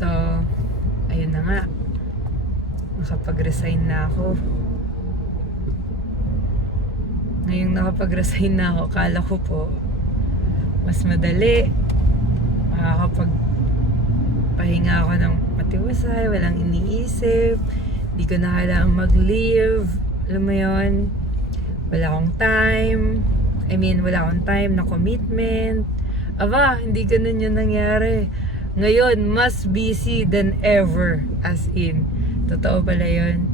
So, ayun na nga. Nakapag-resign na ako. Ngayong nakapag-resign na ako, kala ko po, mas madali. Makakapagpahinga ako ng matiwasay, walang iniisip. Di ko na kailangan mag-leave. Alam mo yun? Wala akong time. Wala akong time na commitment. Aba, hindi ganun yun nangyari. Ngayon, mas busy than ever. As in. Totoo pala yun.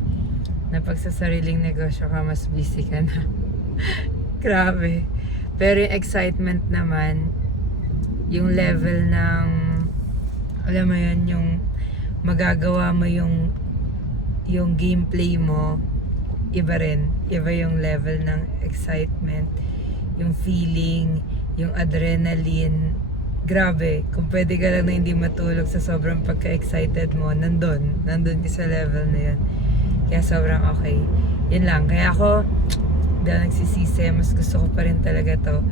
Na pag sa sariling negosyo ka, mas busy ka na. Grabe. Pero yung excitement naman, yung level ng, alam mo yun, yung magagawa mo yung gameplay mo, iba rin. Iba yung level ng excitement, yung feeling, yung adrenaline. Grabe, kung pwede ka lang na hindi matulog sa sobrang pagka-excited mo, nandun ka sa level na yun. Kaya sobrang okay. Yun lang, kaya ako, dahil nagsisisi, mas gusto ko pa rin talaga to.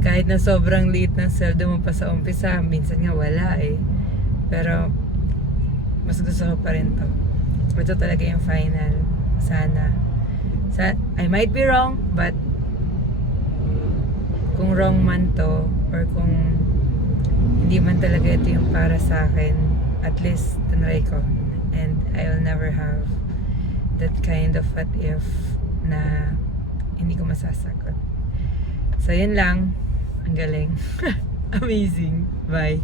Kahit na sobrang liit ng sweldo mo pa sa umpisa, minsan nga wala eh. Pero, mas gusto ko pa rin to. Ito talaga yung final. Sana. I might be wrong, but kung wrong man to, or kung hindi man talaga ito yung para sa akin, at least tinry ko. And I will never have that kind of what if na hindi ko masasagot. So, yun lang. Ang galing. Amazing. Bye.